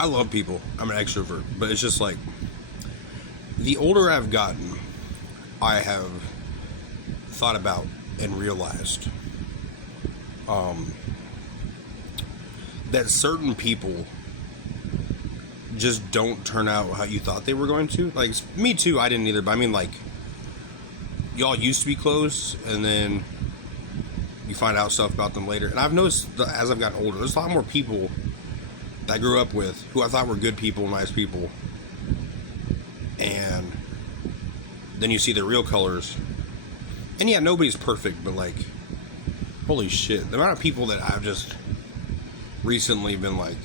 I love people. I'm an extrovert, but it's just like the older I've gotten, I have thought about and realized that certain people just don't turn out how you thought they were going to. Like, me too, I didn't either, but I mean, like, y'all used to be close, and then you find out stuff about them later. And I've noticed that as I've gotten older, there's a lot more people that I grew up with who I thought were good people, nice people, and then you see their real colors. And yeah, nobody's perfect, but like, holy shit, the amount of people that I've just recently been like,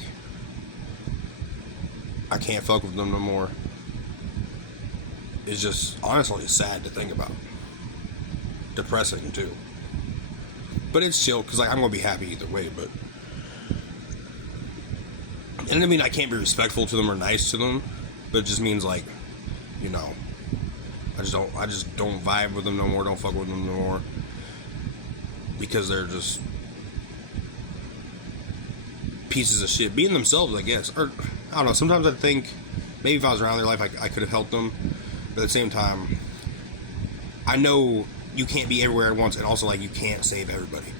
I can't fuck with them no more, is just honestly sad to think about. Depressing too. But it's chill, because like, I'm gonna be happy either way. But and I mean, I can't be respectful to them or nice to them, but it just means like, you know, I just don't vibe with them no more, don't fuck with them no more, because they're just pieces of shit being themselves, I guess. Or I don't know, sometimes I think maybe if I was around their life, I could have helped them, but at the same time, I know you can't be everywhere at once, and also like, you can't save everybody.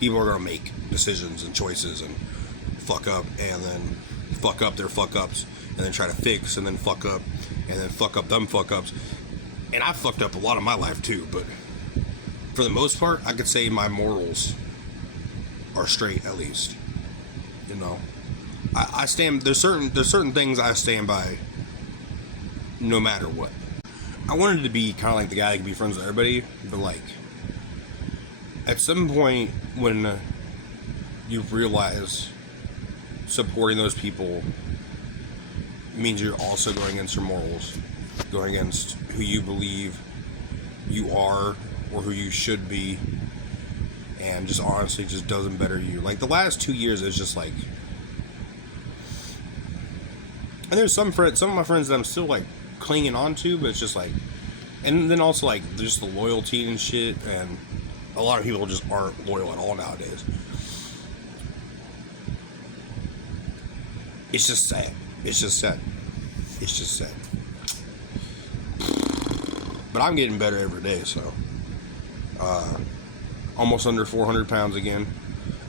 People are gonna make decisions and choices and fuck up, and then fuck up their fuck ups, and then try to fix, and then fuck up, and then fuck up them fuck ups. And I fucked up a lot of my life too, but for the most part, I could say my morals are straight, at least. You know, I stand. There's certain things I stand by, no matter what. I wanted to be kind of like the guy that could be friends with everybody, but like, at some point when you realize supporting those people means you're also going against your morals, going against who you believe you are or who you should be, and just honestly just doesn't better you. Like, the last 2 years is just like, and there's some of my friends that I'm still like clinging on to, but it's just like, and then also like just the loyalty and shit, and a lot of people just aren't loyal at all nowadays. It's just sad. It's just sad. But I'm getting better every day, so almost under 400 pounds again.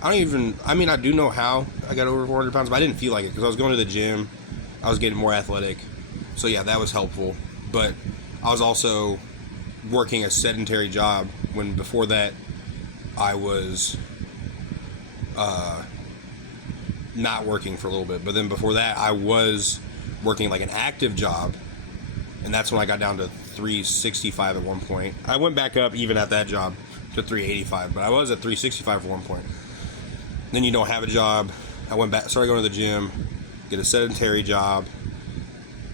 I do know how I got over 400 pounds, but I didn't feel like it because I was going to the gym. I was getting more athletic. So yeah, that was helpful. But I was also working a sedentary job when before that I was not working for a little bit. But then before that I was working like an active job, and that's when I got down to 365 at one point. I went back up even at that job to 385, but I was at 365 at one point. Then you don't have a job. I went back, started going to the gym, get a sedentary job,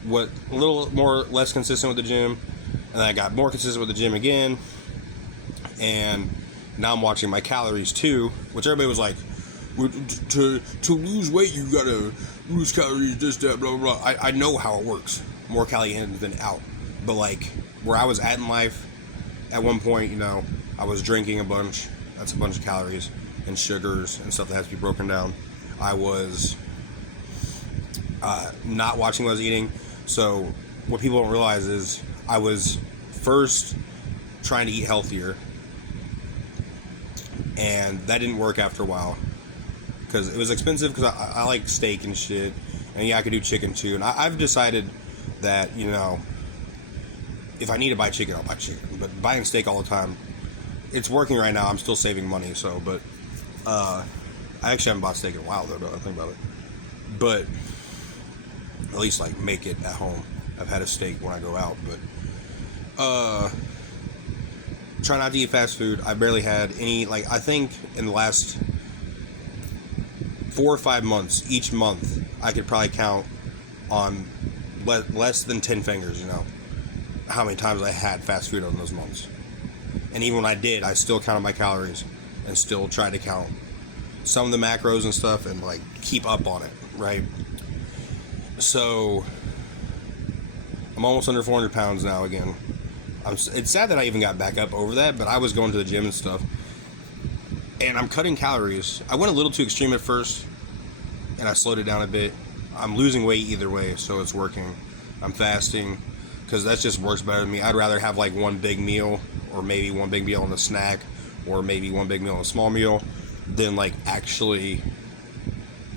what a little more less consistent with the gym, and then I got more consistent with the gym again, and now I'm watching my calories too, which everybody was like, to lose weight you gotta lose calories, this, that, blah, blah, blah. I know how it works, more calorie in than out, but like where I was at in life at one point, you know, I was drinking a bunch, that's a bunch of calories and sugars and stuff that has to be broken down. I was not watching what I was eating. So what people don't realize is I was first trying to eat healthier, and that didn't work after a while because it was expensive, because I like steak and shit, and yeah, I could do chicken too. And I've decided that, you know, if I need to buy chicken, I'll buy chicken, but buying steak all the time, it's working right now. I'm still saving money, so, but I actually haven't bought steak in a while though, don't I think about it, but at least like make it at home. I've had a steak when I go out, but try not to eat fast food. I barely had any, like, I think in the last 4 or 5 months, each month I could probably count on less than 10 fingers, you know, how many times I had fast food on those months. And even when I did, I still counted my calories and still tried to count some of the macros and stuff and like keep up on it, right? So I'm almost under 400 pounds now again. It's sad that I even got back up over that, but I was going to the gym and stuff, and I'm cutting calories. I went a little too extreme at first, and I slowed it down a bit. I'm losing weight either way, so it's working. I'm fasting because that just works better than me. I'd rather have like one big meal, or maybe one big meal and a snack, or maybe one big meal and a small meal, than like actually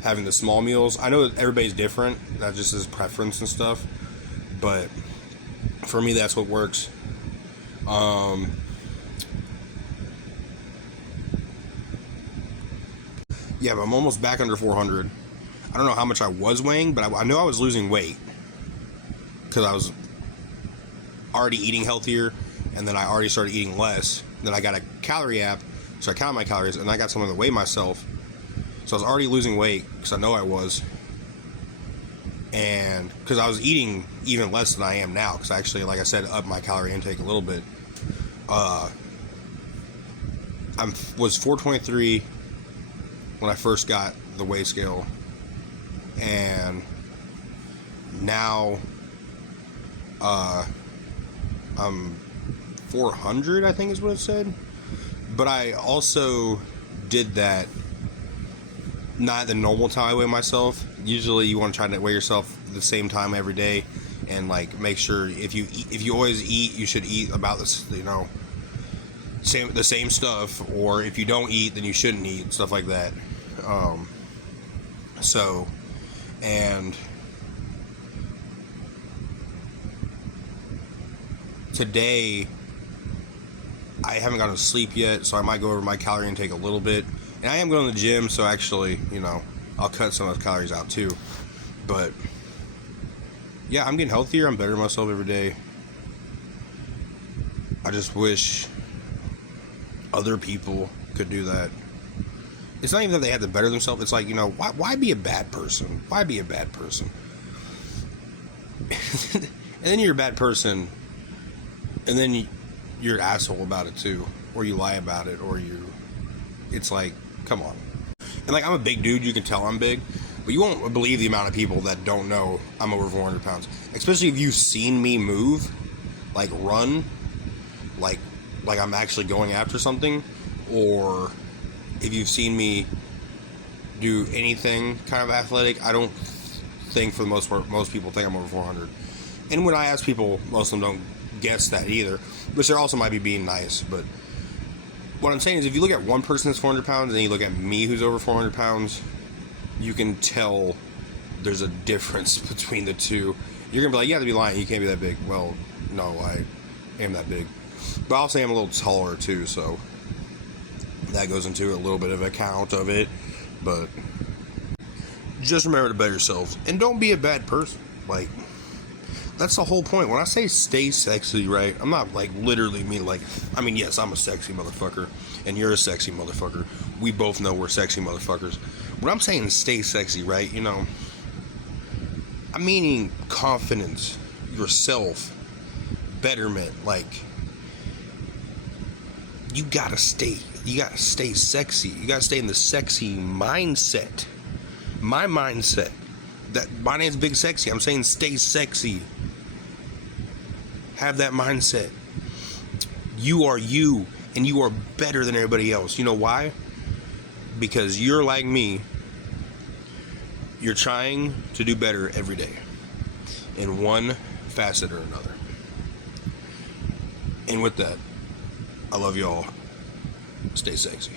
having the small meals. I know everybody's different. That just is preference and stuff. But for me, that's what works. Yeah, but I'm almost back under 400. I don't know how much I was weighing, but I know I was losing weight because I was already eating healthier, and then I already started eating less. Then I got a calorie app, so I counted my calories, and I got someone to weigh myself. So I was already losing weight because I know I was, and because I was eating even less than I am now, because I actually, like I said, upped my calorie intake a little bit. I was 423 when I first got the weigh scale, and now I'm 400, I think is what it said. But I also did that not the normal time I weigh myself. Usually you want to try to weigh yourself the same time every day, and like make sure if you always eat, you should eat about this, the same stuff, or if you don't eat, then you shouldn't eat, stuff like that. And today I haven't gotten to sleep yet, so I might go over my calorie intake a little bit. And I am going to the gym, so actually, I'll cut some of those calories out too. But yeah, I'm getting healthier. I'm bettering myself every day. I just wish other people could do that. It's not even that they had to better themselves. It's like, why be a bad person? Why be a bad person? And then you're a bad person, and then you're an asshole about it too, or you lie about it, or it's like, come on. And like, I'm a big dude, you can tell I'm big, but you won't believe the amount of people that don't know I'm over 400 pounds. Especially if you've seen me move, like run, like I'm actually going after something, or if you've seen me do anything kind of athletic. I don't think for the most part, most people think I'm over 400. And when I ask people, most of them don't guess that either, which they're also might be being nice. But what I'm saying is, if you look at one person that's 400 pounds and you look at me who's over 400 pounds, you can tell there's a difference between the two. You're going to be like, you have to be lying, you can't be that big. Well, no, I am that big. But I'll say I'm a little taller too, so that goes into a little bit of account of it. But just remember to better yourselves, and don't be a bad person. Like, that's the whole point. When I say stay sexy, right, I'm not like literally yes, I'm a sexy motherfucker, and you're a sexy motherfucker. We both know we're sexy motherfuckers. When I'm saying stay sexy, right, I'm meaning confidence, yourself, betterment. Like, you gotta stay sexy. You gotta stay in the sexy mindset. My mindset. That my name's Big Sexy. I'm saying stay sexy. Have that mindset. You are you, and you are better than everybody else. You know why? Because you're like me. You're trying to do better every day, in one facet or another. And with that, I love y'all. Stay sexy.